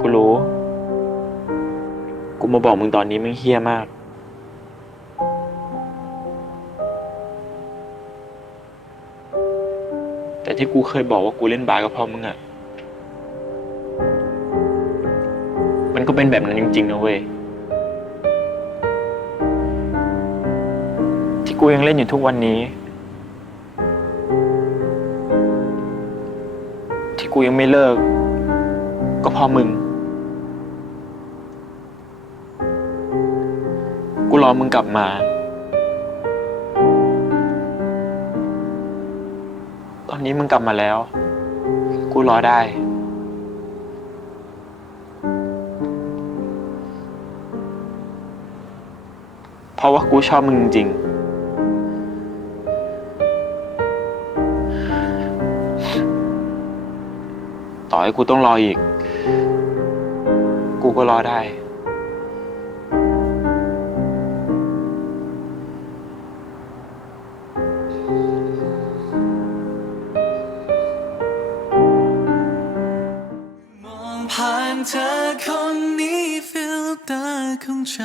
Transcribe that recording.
กูรู้ กูมาบอกมึงตอนนี้มึงเฮี้ยมาก แต่ที่กูเคยบอกว่ากูเล่นบาสก็เพราะมึงอะมันก็เป็นแบบนั้นจริงๆนะเว้ย ที่กูยังเล่นอยู่ทุกวันนี้ ที่กูยังไม่เลิก ก็เพราะมึง กูรอมึงกลับมา ตอนนี้มึงกลับมาแล้ว กูรอได้ เพราะว่ากูชอบมึงจริงๆต่อให้กูต้องรออีก กูก็รอได้ มองผ่านเธอคนนี้ฟิลเตอร์ของใจ